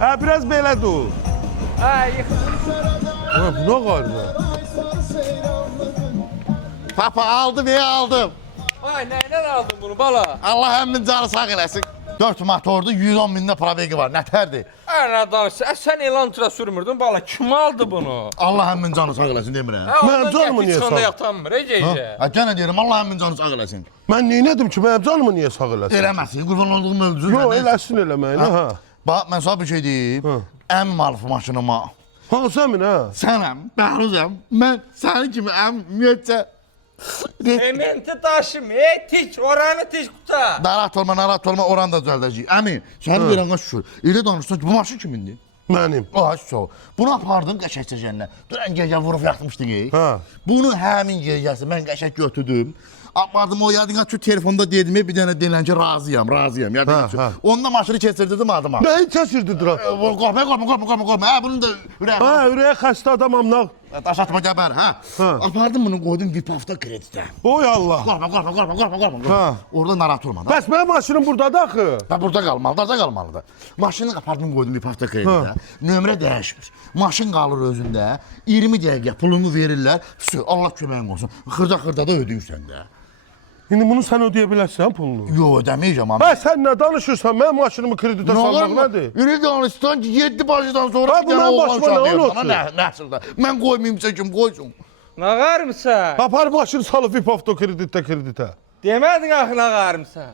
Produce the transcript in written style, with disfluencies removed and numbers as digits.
Ha, biraz belə dur. Ha, yıxıl. Ha, buna qalma. Papa aldım ya aldım. Ay, nəydən aldın bunu bala? Allah həmin canı sağ eləsin. 4 motordu, 110 bində probegi var. Nətərdir? Ana danışsa, sən elantra sürmürdün bala. Kim aldı bunu? Allah həmin canı sağ eləsin demirəm. Mən canımı niyə çıxanda sağ- yatanmır, gecə. Ha, gənə deyirəm Allah həmin canı sağ eləsin. Mən neylədim ki, mənim canımı niyə sağ eləsin? Eləməsin, qurban olduğum öldürsün. Yox, eləsin eləməyini, ha. Bax, mən sana bir şey deyim. Əmim alıb maşınıma. Hansı əmin, ha? Sənəm, bəhruzəm. Mən sənin kimi ümumiyyətcə... Sementi daşım, tik, oranı tik quta. Narahat olma, oranı da düzəldəcəyik. Əmi, səni verənə şükür. İlə danışsan ki, bu maşın kimindir? Mənim. Ay, sağ ol. Bunu apardın qəşəkcə cənnə. Dünən gecə vurub yatmışdın, Ha. Bunu həmin gecəsi mən qəşək götürdüm. Apardım o yadına ki, telefonda dedim, bir dənə denən ki, razıyam. Yadına ki. Onda maşını keçirdirdim adıma. Nəyi kəsirdi dura? Qorxma. Hə, bunun da ürəyi. Ha, ürəyə xəstə adamam, nə? Daş atma gəbər, hə? Apardım bunu, qoydum Vipafda kreditə. Oy Allah. Qorxma. Ha. Orada narahat olma. Bəs mənim maşınım buradadır axı. Və burada qalmalıdır. Maşını apardım, qoydum Vipafda kreditə. Nömrə dəyişmir. Maşın qalır özündə. 20 dəqiqə pulunu verirlər. Allah köməyin olsun. Xırda da ödəyirsən də. İndi bunu sən ödəyə bilərsən pulunu. Yox, ödəməyəcəm amma. Hə, sən nə danışırsan? Mənim maşınımı kreditə salmaq nədir? Ürək danışsan ki, 7 başdan sonra Ha, bu mənim başıma nə olursun? Nəsildə. Mən qoymayım kim qoysun. Nağarmısan? Apar maşını salıb Vipafda kreditə. Demədin axı nağarmısan.